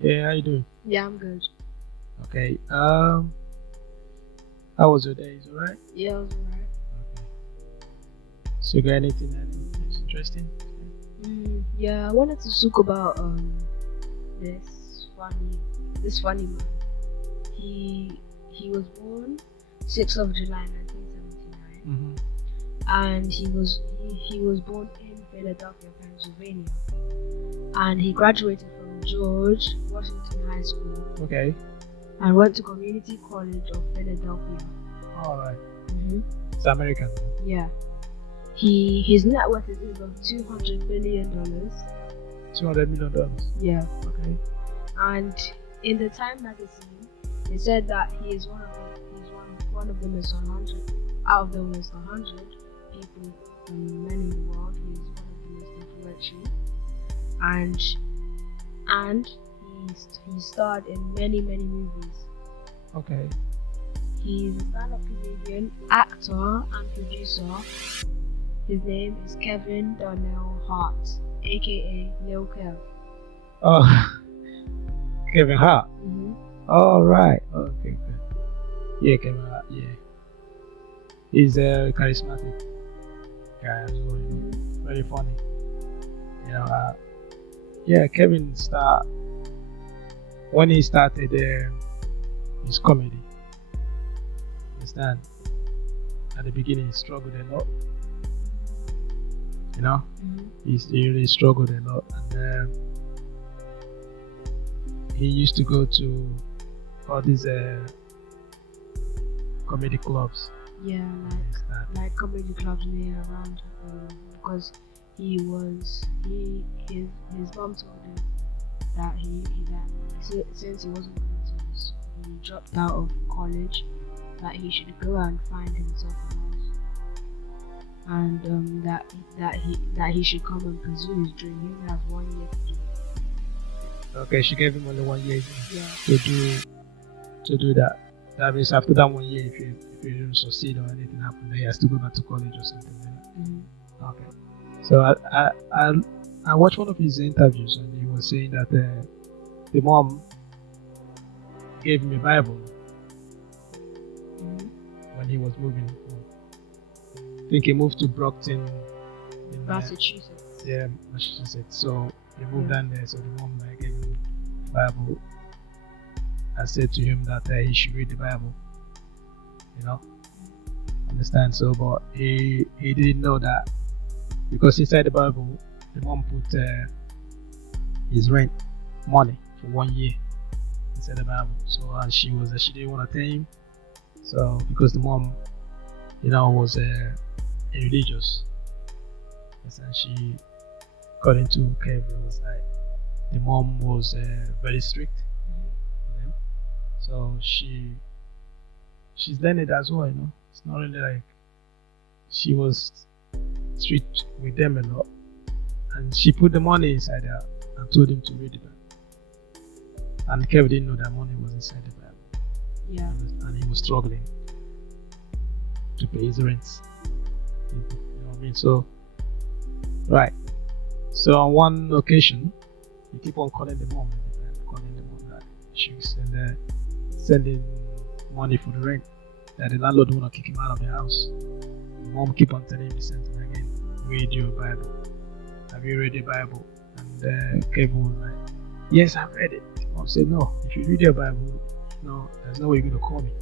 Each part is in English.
Yeah, how you doing? Yeah, I'm good. Okay. How was your day? Is alright? Yeah, I was alright. Okay. So you got anything that's interesting? Yeah, I wanted to talk about this funny this funny man. He was born 6th of July 1979, Mm-hmm. and he was born in Philadelphia, Pennsylvania, and he graduated from George Washington High School Okay. and went to Community College of Philadelphia. Alright. Mm-hmm. It's American. Yeah. His net worth is over $200 billion. $200 million. Yeah. Okay. And in the Time magazine, it said that he is one of the most 100 out of the most 100 people men in the world. He is one of the most influential, and he starred in many movies. Okay. He is a stand-up comedian, actor, and producer. His name is Kevin Darnell Hart, aka Lil Kev. Oh, Kevin Hart. Mm-hmm. Alright. Okay, good. Yeah, Kevin Hart. Yeah. He's a charismatic guy as well, you know. Very funny. You know, yeah, Kevin when he started his comedy. Understand? At the beginning, he struggled a lot. You know, he really struggled a lot, and he used to go to all these comedy clubs. Yeah, like comedy clubs near around, because his mom told him that since he wasn't going to school, he dropped out of college, that he should go and find himself a house, and that he should come and pursue his dream. He only has 1 year to do it. Okay, she gave him only 1 year Yeah. to do that. That means after that 1 year, if you don't succeed or anything happen, then he has to go back to college or something like that. Mm-hmm. Okay. So I watched one of his interviews, and he was saying that the mom gave him a Bible when he was moving home. I think he moved to Brockton in Massachusetts. Yeah, Massachusetts. So he moved down there. So the mom gave him the Bible. I said to him that he should read the Bible. You know, understand? So, but he didn't know that, because inside the Bible, the mom put his rent money for 1 year inside the Bible. So, and she didn't want to tell him. So, because the mom, you know, was a religious, and she got into Kevin, was like, the mom was very strict. So she's learned as well, you know. It's not really like she was strict with them a lot, and she put the money inside there and told him to read it. And Kevin didn't know that money was inside the Bible. Yeah. And he was struggling to pay his rents. You know what I mean? So, right. So on one occasion, he keep on calling the mom every time, calling the mom that she was sending money for the rent, that the landlord wanna kick him out of the house. The mom keep on telling him the same thing again. Read your Bible. Have you read the Bible? And Kevin was like, yes, I've read it. The mom said, no, if you read your Bible, no, there's no way you're gonna call me.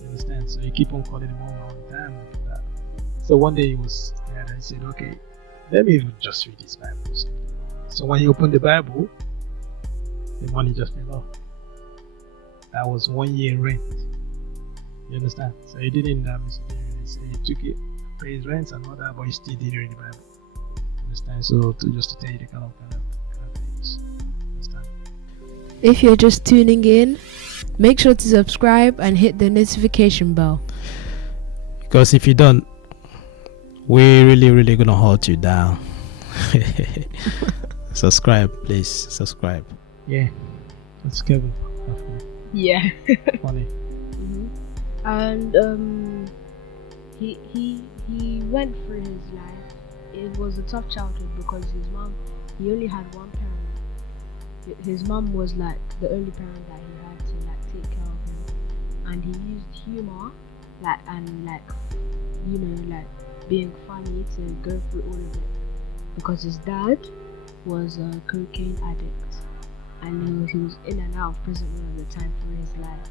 You understand? So he keep on calling the mom all the time like that. So one day he was scared and he said, okay, let me even just read this Bible. So when he opened the Bible, the money just fell off. That was 1 year rent. You understand? So he didn't so he took it, paid his rent and all that, but he still didn't read the Bible. You understand? So just to tell you the kind of things. You understand? If you're just tuning in, make sure to subscribe and hit the notification bell. Because if you don't, we're really gonna hold you down. Subscribe, please. Subscribe. Yeah, that's Kevin. Yeah. Funny. And he went through his life. It was a tough childhood because his mom, he only had one parent his mum was like the only parent that he had to like take care of him, and he used humor, like and like like being funny to go through all of it, because his dad was a cocaine addict, and he was in and out of prison all of the time through his life.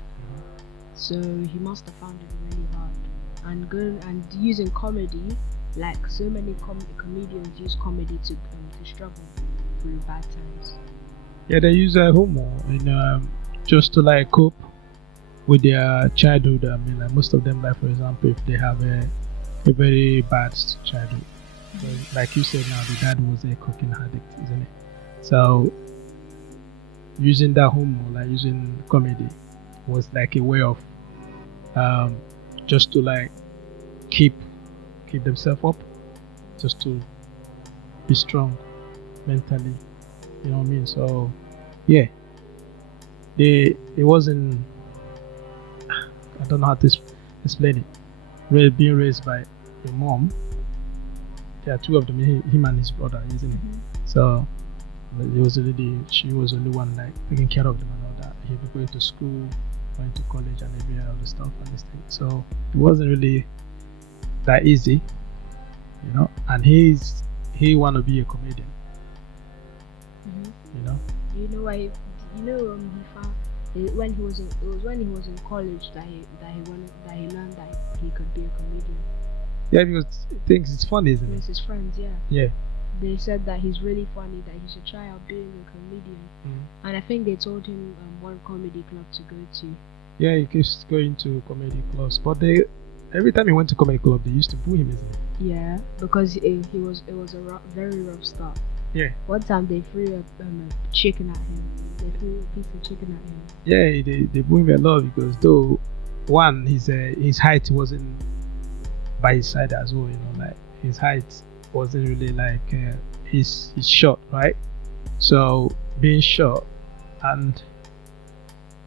So he must have found it really hard. And going and using comedy, like so many comedians use comedy to struggle through bad times. Yeah, they use humor in just to like cope with their childhood. I mean, like most of them, like for example, if they have a very bad childhood, like you said, now the dad was a cocaine addict, isn't it? So using that humor, like using comedy, was like a way of just to like keep themselves up, just to be strong mentally. You know what I mean? So yeah, it wasn't. I don't know how to explain it. Being raised by your mom. There are two of them, him and his brother, isn't it? So she was the only one like taking care of them and all that. He'd be going to school, going to college, and every other stuff and this thing. So it wasn't really that easy, And he want to be a comedian, You know why? He found when he was in college that he learned that he could be a comedian. Yeah, because he thinks it's funny, isn't it? With his friends, yeah. Yeah. They said that he's really funny, that he should try out being a comedian. And I think they told him one comedy club to go to. Yeah, he keeps going to comedy clubs, but every time he went to comedy club, they used to boo him, isn't it? Yeah, because it was a very rough start. Yeah. One time they threw a chicken at him. They threw a piece of chicken at him. Yeah, they boo him a lot because though one his height wasn't by his side as well, like his height wasn't really like he's short, right? So being short and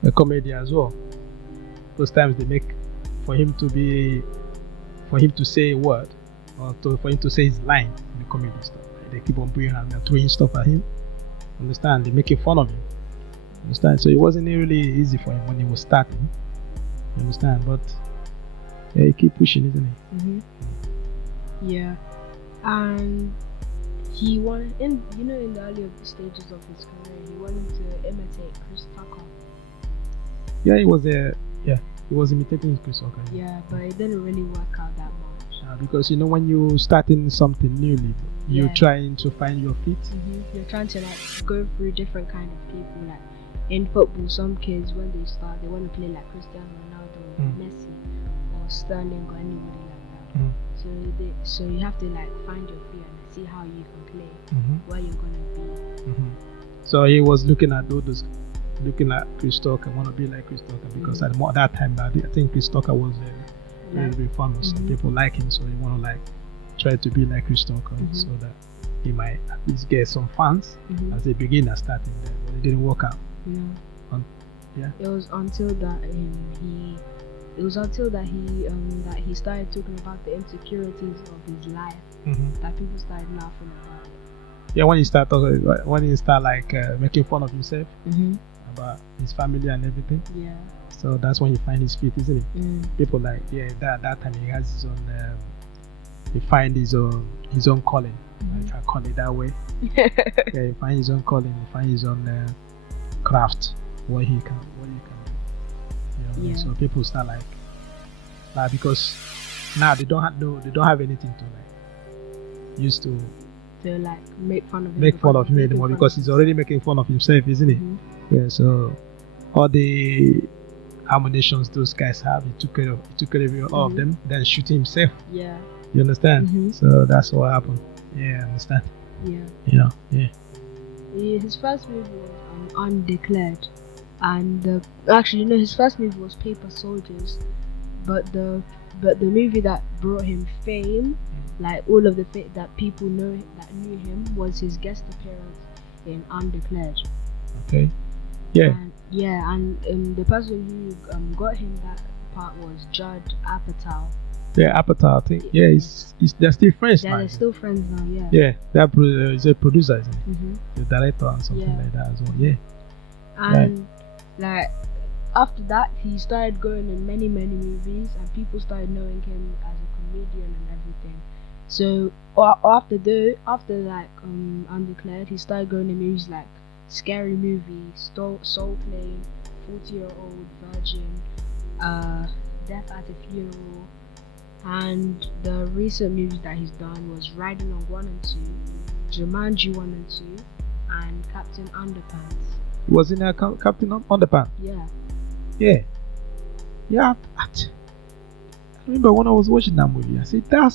a comedian as well. Those times they make for him to say a word or for him to say his line in the comedy stuff. They keep on bringing and throwing stuff at him. Understand? They're making fun of him. Understand? So it wasn't really easy for him when he was starting. Understand? But yeah, he keep pushing, isn't he? Yeah, and he wanted in the earlier stages of his career, he wanted to imitate Chris Tucker. Yeah, he was imitating Chris Tucker. Yeah, but it didn't really work out that much. Because when you starting something newly, you're trying to find your feet. You're trying to like go through different kind of people. Like in football, some kids when they start, they want to play like Cristiano Ronaldo, Messi, or Sterling, or anybody like that. So you have to like find your feet and see how you can play, where you're gonna be. So he was looking at Chris Tucker, want to be like Chris Tucker because at that time, I think Chris Tucker was very famous. People like him, so he want to like try to be like Chris Tucker so that he might at least get some fans as a beginner starting there. But it didn't work out. It was until that he started talking about the insecurities of his life that people started laughing about. Yeah, when he start like making fun of himself about his family and everything. Yeah. So that's when he find his feet, isn't it? People like that time he has his own. He find his own calling. I can call it that way. Yeah, he find his own calling. He find his own craft. What he can do. So people start like because now they don't have anything to like used to like make fun of him anymore because he's already making fun of himself, isn't it? Yeah. So all the ammunitions those guys have, he took care of all of them, then shoot himself. Yeah. You understand? So that's what happened. Yeah, I understand. Yeah. His first movie was Undeclared, and his first movie was Paper Soldiers, but the movie that brought him fame, like all of that people knew him, was his guest appearance in Undeclared. Okay. Yeah. And the person who got him that part was Judd Apatow. Yeah, Apatow, I think. Yeah, it's they're still friends Yeah, now. they're still friends now. Yeah. Yeah, that is a producer, isn't it? Mm-hmm. The director and something Yeah. like that as well. Yeah. And like after that, he started going in many movies, and people started knowing him as a comedian and everything. So after like Undeclared, he started going in movies like Scary Movie, Soul Plane, 40-Year-Old Virgin, Death at a Funeral, and the recent movies that he's done was Riding on 1 and 2, Jumanji 1 and 2, and Captain Underpants. He was in a Captain Underpants. Yeah. Yeah. Yeah. I remember when I was watching that movie, I said, that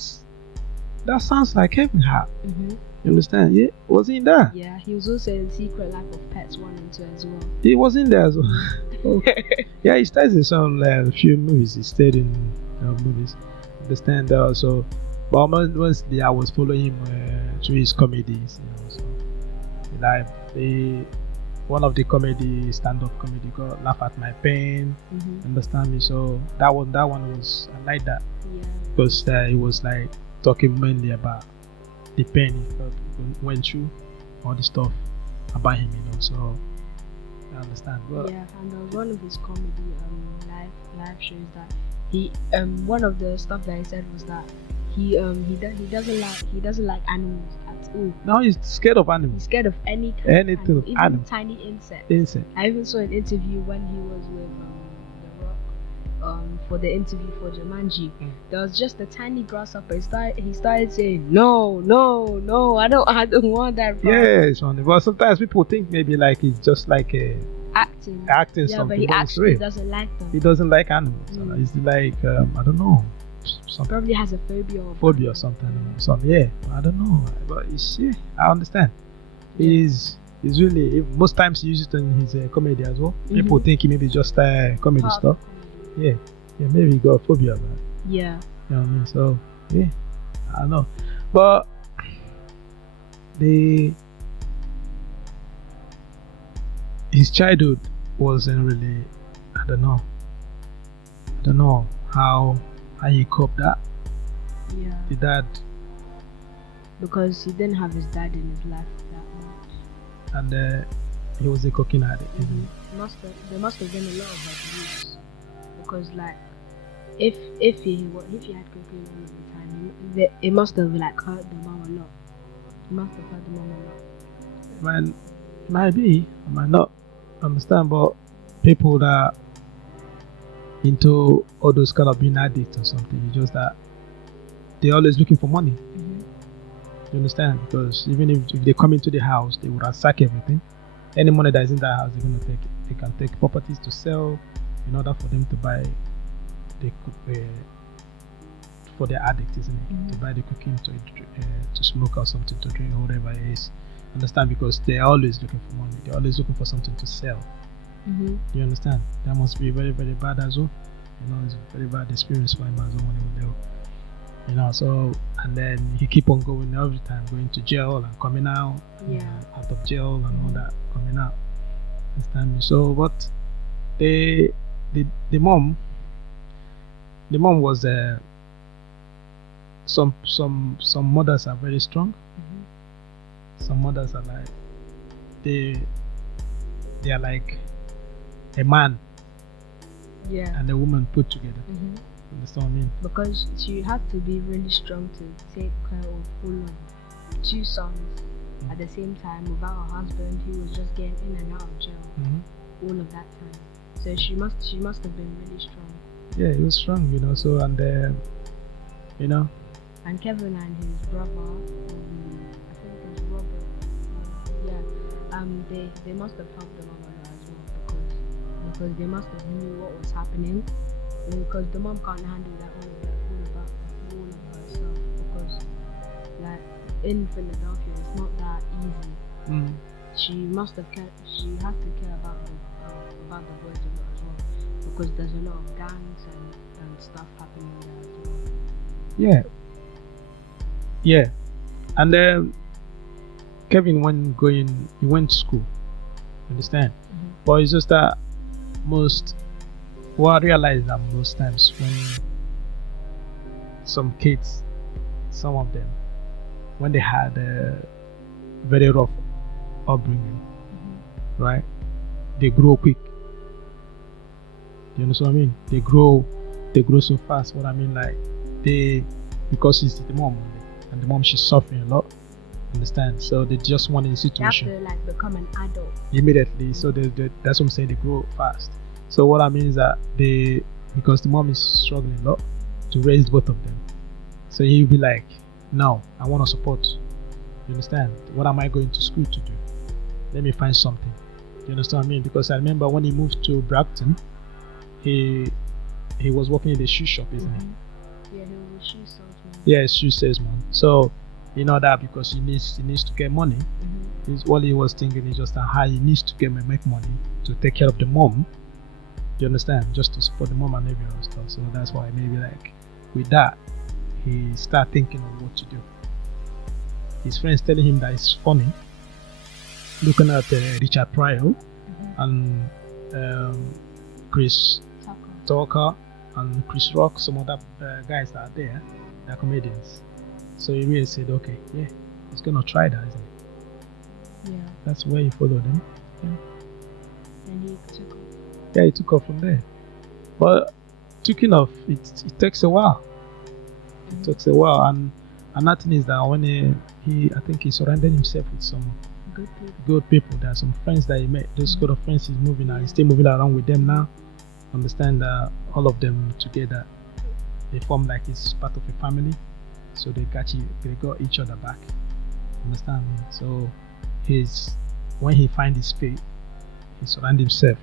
sounds like Kevin Hart. Mm-hmm. You understand? Yeah. Was he in there? Yeah, he was also in Secret Life of Pets 1 and 2 as well. He was in there as well. Okay. Yeah, he stars in some few movies. He stayed in movies. Understand? So, but mostly I was following him through his comedies. So, like one of the stand-up comedy called Laugh at My Pain. Mm-hmm. Understand me? So that one was, I like that. Yeah. Because it was like talking mainly about the pain he went through, all the stuff about him, So I understand. But yeah, and there was one of his comedy live shows that he one of the stuff that he said was that he doesn't like animals at all. now he's scared of animals. He's scared of any kind Anything of animal, of even animal. tiny insects. Insect. I even saw an interview when he was with The Rock for the interview for Jumanji. There was just a tiny grasshopper. He started saying, no, I don't want that. Yeah, it's funny. Well, sometimes people think maybe like it's just like acting yeah, something, but he it's actually real. doesn't like them. He doesn't like animals. It's like I don't know, something Probably has a phobia or something. Yeah, I don't know. But I understand. He's really, most times he uses it in his comedy as well. Mm-hmm. People think he maybe just comedy stuff. Yeah, maybe he got a phobia about it. Yeah. You know what I mean? So yeah, I don't know. But his childhood wasn't really, I don't know how he coped that. Yeah. The dad, because he didn't have his dad in his life that much. and he was a cocaine addict. There must have been a lot of abuse, because like if he had cocaine all of the time, it must have like hurt the mom a lot. It must have hurt the mom a lot. Might be, I might not understand, but people that into all those kind of being addicts or something, it's just that they're always looking for money. Mm-hmm. You understand? Because even if they come into the house, they would ransack everything. Any money that is in that house, they're gonna take. They can take properties to sell in order for them to buy. They could for their addict, isn't it? Mm-hmm. To buy the cocaine to smoke or something to drink or whatever it is. Understand? Because they're always looking for money. They're always looking for something to sell. Mm-hmm. You understand? That must be very, very bad as well. It's a very bad experience for him as well when he was there. So, and then he keep on going every time, going to jail and coming out. Yeah. Out of jail and all that, coming out. Understand me? So, but the mom was some mothers are very strong. Mm-hmm. Some mothers are like they are like a man, and a woman put together. Mm-hmm. Understand what I mean? Because she had to be really strong to take care of all of 2 sons at the same time without a husband who was just getting in and out of jail all of that time. So she must have been really strong. Yeah, he was strong, So and And Kevin and his brother, I think it's Robert. They must have helped the mom a lot as well, because they must have knew what was happening. Because the mom can't handle all of her stuff, because like in Philadelphia it's not that easy. She has to care about the boys a lot as well, because there's a lot of gangs and stuff happening there as well. Yeah. And then Kevin he went to school. Understand? Mm-hmm. But it's just that what I realize that most times some kids, some of them, when they had a very rough upbringing, right? They grow quick. You understand what I mean? They grow so fast. What I mean, like because it's the mom only, and the mom, she's suffering a lot. Understand? So they just want in the They have situation to like become an adult. immediately. So that's what I'm saying. They grow fast. So what I mean is that because the mom is struggling a lot to raise both of them. So he'll be like, no, I want to support. You understand? What am I going to school to do? Let me find something. You understand what I mean? Because I remember when he moved to Brampton, he was working in the shoe shop, isn't he? Yeah, he was a shoe salesman. Yeah, shoe salesman. So you know that because he needs to get money. What he was thinking is just how he needs to make money to take care of the mom. Do you understand? Just to support the mom and every other stuff. So that's why maybe like with that, he start thinking of what to do. His friends telling him that it's funny, looking at Richard Pryor and Chris Tucker and Chris Rock, some other guys that are there, they're comedians. So he really said, okay, yeah, he's gonna try that, isn't he? Yeah. That's where he followed him. Yeah. And he took off. Yeah, he took off from there. But taking off, it takes a while. It takes a while, and another thing is that when I think he surrounded himself with some good people. There are some friends that he met. Those good of friends he's moving and he's still moving around with them now. Understand that all of them together, they form like it's part of a family. So they got each other back. Understand me? So when he find his faith, he surround himself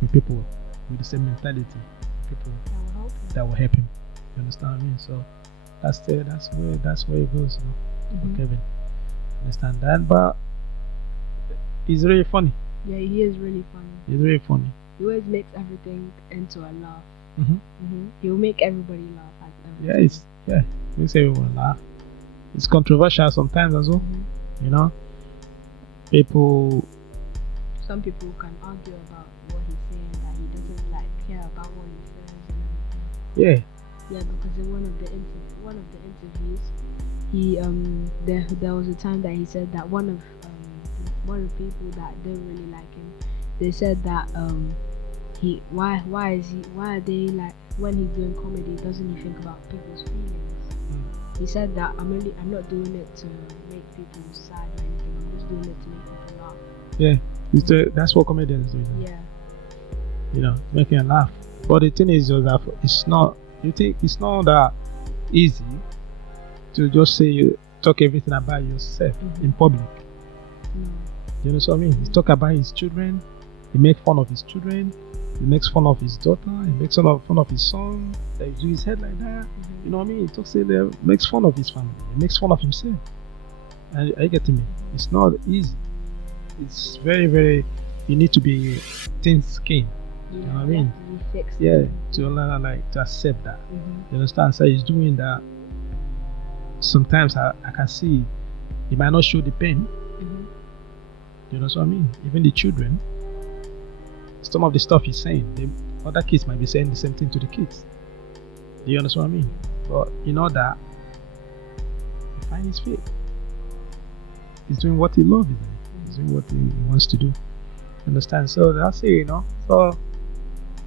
with people with the same mentality, people that will help him. You understand what I mean? So that's where it goes, for Kevin. Understand that? But he's really funny. Yeah, he is really funny. He's really funny. He always makes everything into a laugh. He'll make everybody laugh at everything. Yeah, makes everyone laugh. It's controversial sometimes as well. You know, some people can argue about what he's saying, that he doesn't like care about what he says and everything. Yeah, because in one of the interviews, he there was a time that he said that one of the people that didn't really like him, they said that why are they like, when he's doing comedy, doesn't he think about people's feelings? He said that I'm not doing it to make people sad or anything. I'm just doing it to make people laugh. Yeah, that's what comedians do. Yeah. You know, making a laugh. But the thing is that it's not. You think it's not that easy to just say you talk everything about yourself in public. No. You know what I mean? He talk about his children. He makes fun of his children. He makes fun of his daughter. He makes fun of his son. He do his head like that. You know what I mean? He talks there, makes fun of his family. He makes fun of himself. And I get to me. It's not easy. It's very, very. You need to be thin-skinned. You know what I mean? Yeah, to accept that. You understand? So he's doing that. Sometimes I can see he might not show the pain. You know what I mean? Even the children, some of the stuff he's saying, the other kids might be saying the same thing to the kids. Do you understand what I mean? But you know that he finds his faith. He's doing what he loves, isn't he? He's doing what he wants to do. Understand? So that's it, you know. So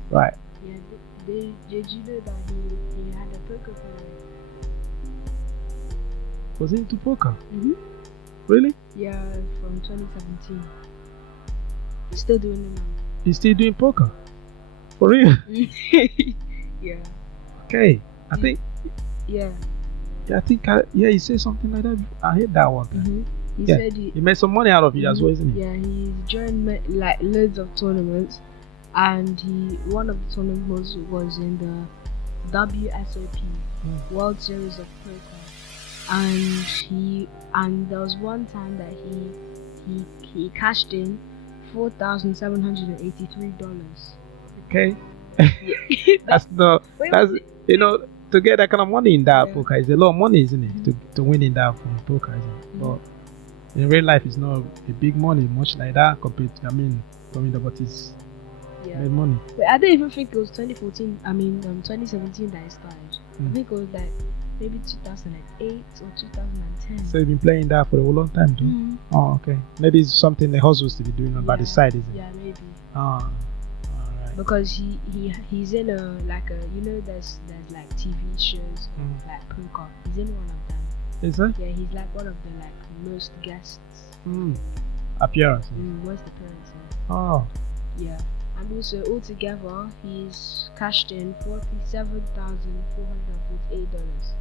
right. Yeah, did you know that he had a poker career? Was he into poker? Really? Yeah, from 2017. He's still doing it now. He's still doing poker? For real? Yeah. Okay. I think. Yeah. Yeah, I think. He said something like that. I heard that one. He said he made some money out of it as well, isn't he? Yeah, he's joined like loads of tournaments, and one of the tournaments was in the WSOP World Series of Poker, and there was one time that he cashed in $4,783. Okay. that's you know, to get that kind of money in that poker is a lot of money, isn't it? To win in that from poker, isn't it? But in real life, it's not a big money, much like that compared to, but it's made money. But I don't even think it was 2017 that it started. I think it was like maybe 2008 or 2010. So you've been playing that for a long time, too? Mhm. Oh, okay. Maybe it's something the hustles to be doing on by the Yeah. side, is it? Yeah, maybe. Ah, alright. Because he's in a like a there's like TV shows like poker. He's in one of them. Is it? Yeah, he's like one of the like most guests. Appearance. What's the appearance? Oh, Yeah. And also altogether he's cashed in $47,448.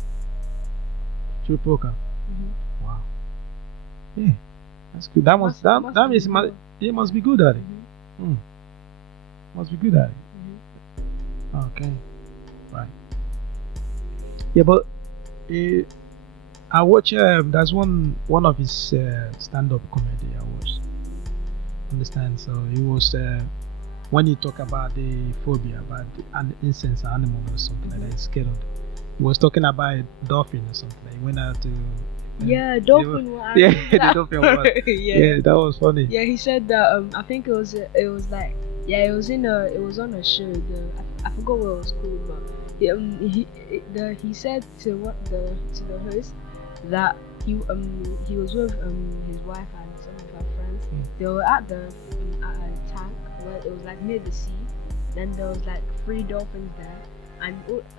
through poker. Mm-hmm. Wow. Yeah, that's good. That must that means he must be good at it. Mm-hmm. Must be good at it. Mm-hmm. Okay. Right. Yeah, but I watch. There's one of his stand-up comedy I watched. Understand? So he was when he talked about the phobia about an insects, animal or something like that. He's scared of. He was talking about a dolphin or something. Like he went out to. Yeah, dolphin one. Yeah, the dolphin one. Yeah, that was funny. Yeah, he said that. I think it was like it was on a show. I forgot what it was called, but he said to the host that he was with his wife and some of her friends. They were at the at a tank where it was like near the sea. Then there was like 3 dolphins there.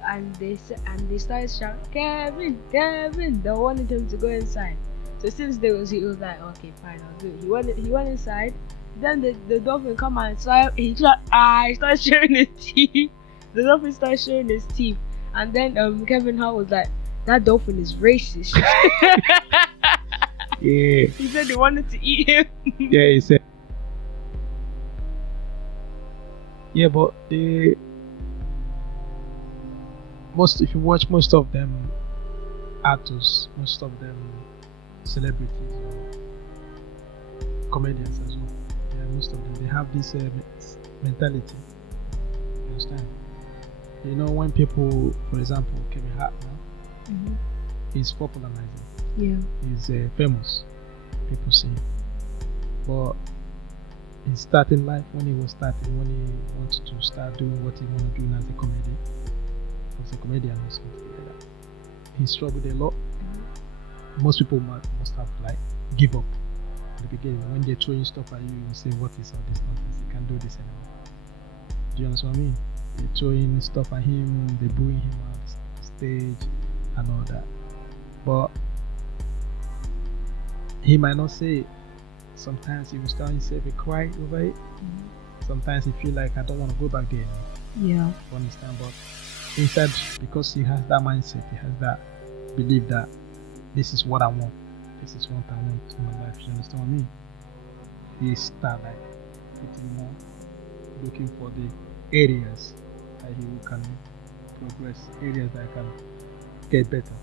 And they started shouting, Kevin, Kevin. They wanted him to go inside. So since he was like, okay, fine, I'll do it. He went inside. Then the dolphin come out. So he started showing his teeth. The dolphin started showing his teeth. And then Kevin Hart was like, that dolphin is racist. Yeah. He said they wanted to eat him. Yeah, he said. Yeah, but if you watch most of them actors, most of them celebrities or comedians as well. Yeah, most of them they have this mentality. You understand? You know, when people, for example, Kevin Hart now, he's popularizing. Yeah. He's famous. People see him. But in starting life, when he wanted to start doing what he wanted to do as a comedian or something like that, he struggled a lot. Most people must have like give up at the beginning. When they're throwing stuff at you, you say, what is all this nonsense? They can't do this anymore. Do you understand what I mean? They're throwing stuff at him, they're booing him on the stage and all that. But he might not say it. Sometimes he will start himself, he cry over it. Sometimes he feel like, I don't want to go back there anymore. Yeah. You understand? But inside, because he has that mindset, he has that belief that this is what I want. This is what I want in my life. You understand what I mean? He start like putting more, looking for the areas that he can progress, areas that can get better.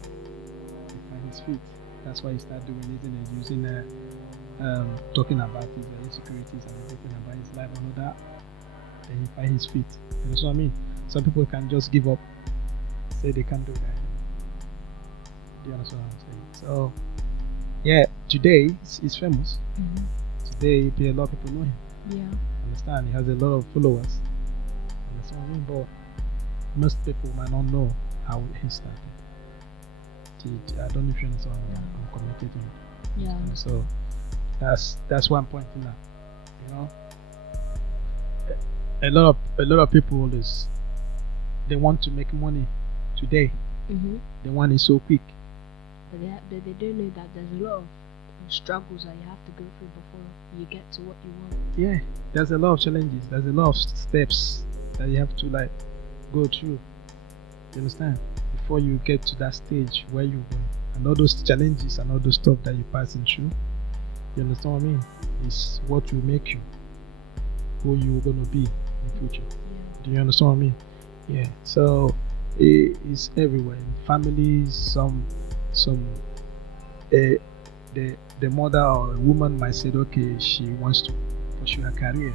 Find his feet. That's why he started doing it, isn't it? Using talking about his insecurities and everything about his life and all that. Then he find his feet. You know what I mean? Some people can just give up, say they can't do that. Do you understand what I'm saying? So, yeah, today he's famous. Today a lot of people know him. Yeah. Understand? He has a lot of followers. Understand what I mean? But most people might not know how he started. I don't know if you understand what I'm communicating. Yeah. So that's what I'm pointing at. You know, a lot of people they want to make money today. They want it so quick. But they don't know that there's a lot of struggles that you have to go through before you get to what you want. Yeah, there's a lot of challenges. There's a lot of steps that you have to like go through. You understand? Before you get to that stage where you go, and all those challenges and all those stuff that you're passing through. You understand what I mean? Is what will make you who you're gonna be in the future. Yeah. Do you understand what I mean? Yeah. So it's everywhere in families. The mother or a woman might say, okay, she wants to pursue her career.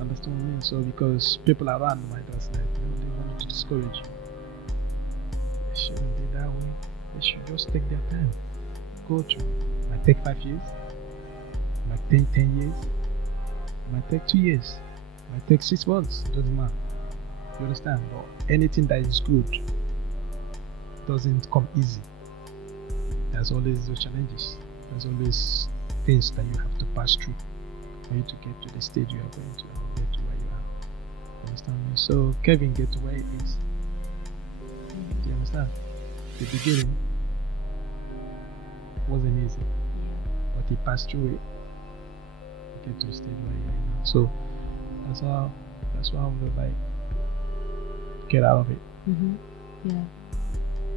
Understand what I mean? So because people around might just like they want to discourage you. They shouldn't be that way. They should just take their time. Go through. It might take 5 years. It might take 10 years. It might take 2 years. It might take 6 months. It doesn't matter. You understand? But anything that is good, doesn't come easy. There's always the challenges. There's always things that you have to pass through for you to get to the stage you are going to, or get to where you are. You understand me? So Kevin get to where he is. Do you understand? The beginning wasn't easy, but he passed through it to get to the stage where he is now. So that's why I'm gonna like get out of it. Yeah,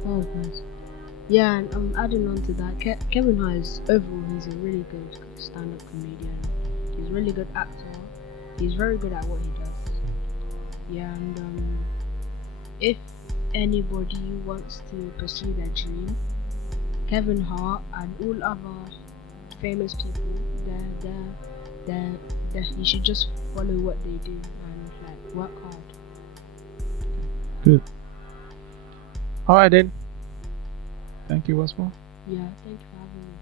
that was nice. Yeah, and adding on to that, Kevin Hart is overall he's a really good stand-up comedian. He's a really good actor. He's very good at what he does. Yeah, and if anybody wants to pursue their dream, Kevin Hart and all other famous people, you should just follow what they do and like work hard. Good. All right then. Thank you once more. Yeah, thank you for having me.